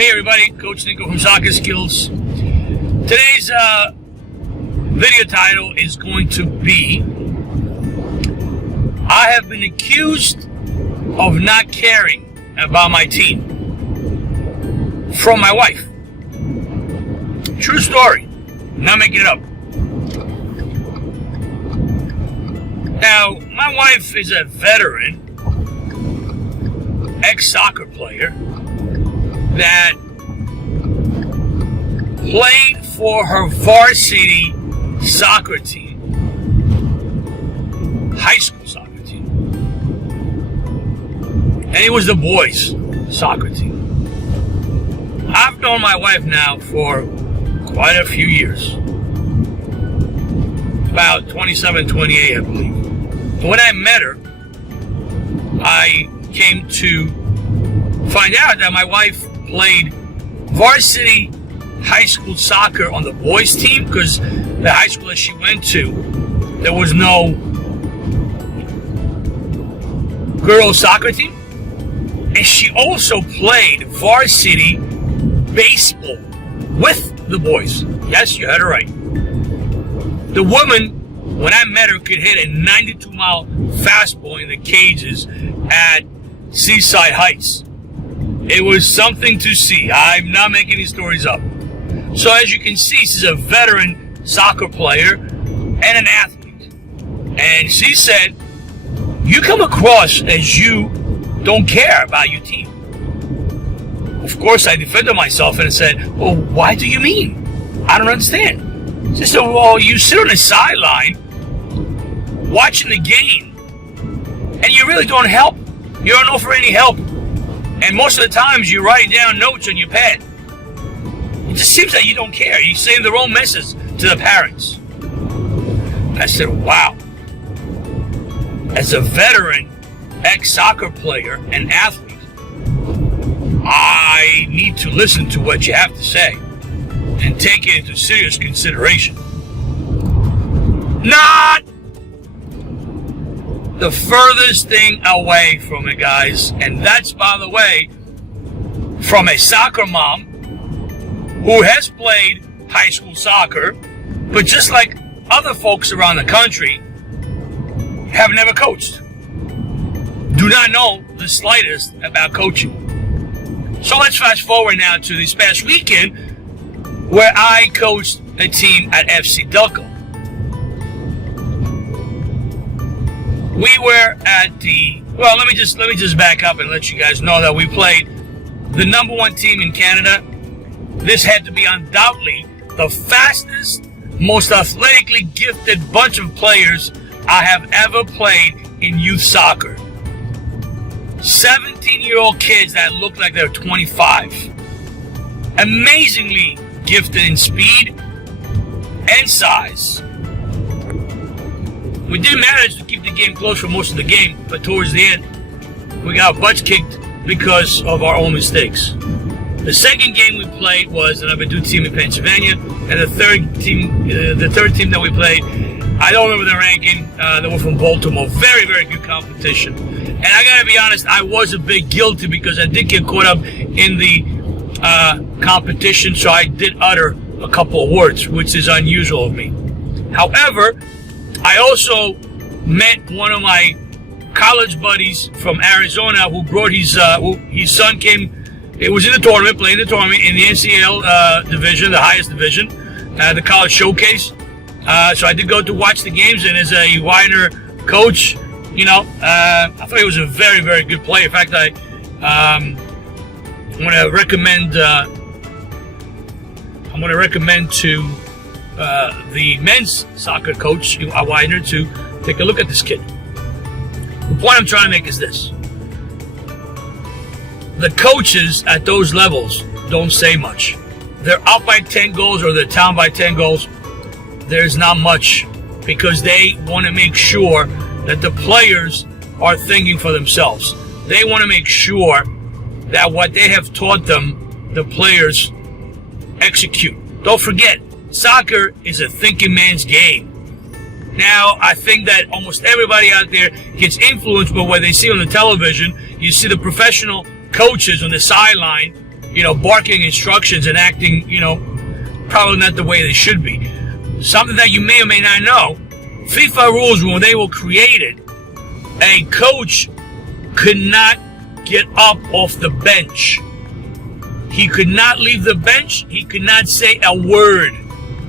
Hey everybody, Coach Nico from Soccer Skills. Today's video title is going to be, I have been accused of not caring about my team from my wife. True story, not making it up. Now, my wife is a veteran, ex-soccer player that played for her varsity soccer team, high school soccer team, and it was the boys' soccer team. I've known my wife now for quite a few years, about 27, 28, I believe. And when I met her, I came to find out that my wife played varsity high school soccer on the boys team, because the high school that she went to, there was no girls soccer team. And she also played varsity baseball with the boys. Yes, you heard it right. The woman, when I met her, could hit a 92-mile fastball in the cages at Seaside Heights. It was something to see. I'm not making these stories up. So as you can see, she's a veteran soccer player and an athlete. And she said, you come across as you don't care about your team. Of course, I defended myself and said, well, why do you mean? I don't understand. She said, well, you sit on the sideline watching the game and you really don't help. You don't offer any help. And most of the times you write down notes on your pad. It just seems that you don't care. You send the wrong message to the parents. I said, wow. As a veteran, ex-soccer player and athlete, I need to listen to what you have to say and take it into serious consideration. Not the furthest thing away from it, guys. And that's, by the way, from a soccer mom who has played high school soccer, but just like other folks around the country, have never coached. Do not know the slightest about coaching. So let's fast forward now to this past weekend where I coached a team at FC Delco. We were at well, let me just back up and let you guys know that we played the number one team in Canada. This had to be undoubtedly the fastest, most athletically gifted bunch of players I have ever played in youth soccer. 17-year-old kids that look like they're 25. Amazingly gifted in speed and size. We did manage to keep the game close for most of the game, but towards the end, we got our butts kicked because of our own mistakes. The second game we played was an Avenue team in Pennsylvania, and the third team that we played, I don't remember the ranking. They were from Baltimore. Very, very good competition. And I gotta be honest, I was a bit guilty because I did get caught up in the competition, so I did utter a couple of words, which is unusual of me. However, I also met one of my college buddies from Arizona who brought his son came. It was in the tournament, playing the tournament in the NCAL division, the highest division, the college showcase. So I did go to watch the games, and as a Weiner coach, you know, I thought he was a very, very good player. In fact, I'm going to recommend. I'm going to recommend to the men's soccer coach, Weiner, to take a look at this kid. The point I'm trying to make is this. The coaches at those levels don't say much. They're up by 10 goals or they're down by 10 goals. There's not much because they want to make sure that the players are thinking for themselves. They want to make sure that what they have taught them, the players execute. Don't forget, soccer is a thinking man's game. Now, I think that almost everybody out there gets influenced by what they see on the television. You see the professional coaches on the sideline barking instructions and acting, probably not the way they should be. Something that you may or may not know, FIFA rules when they were created, a coach could not get up off the bench. He could not leave the bench. He could not say a word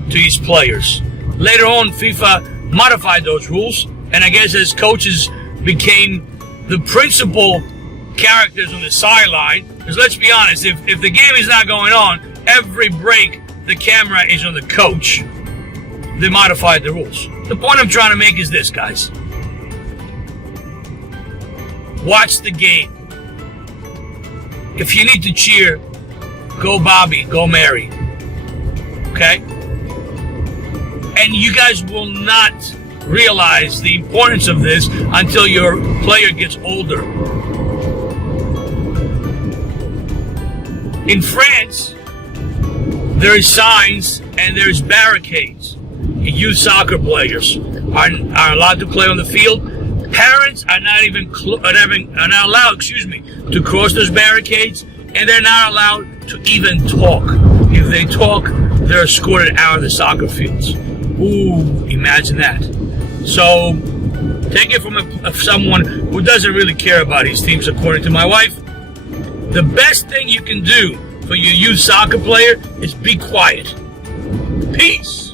to his players. Later on, FIFA modified those rules, and I guess as coaches became the principal characters on the sideline, because let's be honest, if the game is not going on, every break the camera is on the coach. They modified the rules. The point I'm trying to make is this, guys. Watch the game. If you need to cheer, go Bobby, go Mary. Okay? And you guys will not realize the importance of this until your player gets older. In France, there is signs and there's barricades. Youth soccer players are allowed to play on the field. Parents are not even are not allowed, to cross those barricades, and they're not allowed to even talk. If they talk, they're escorted out of the soccer fields. Ooh, imagine that. So, take it from someone who doesn't really care about his teams, according to my wife. The best thing you can do for your youth soccer player is be quiet. Peace.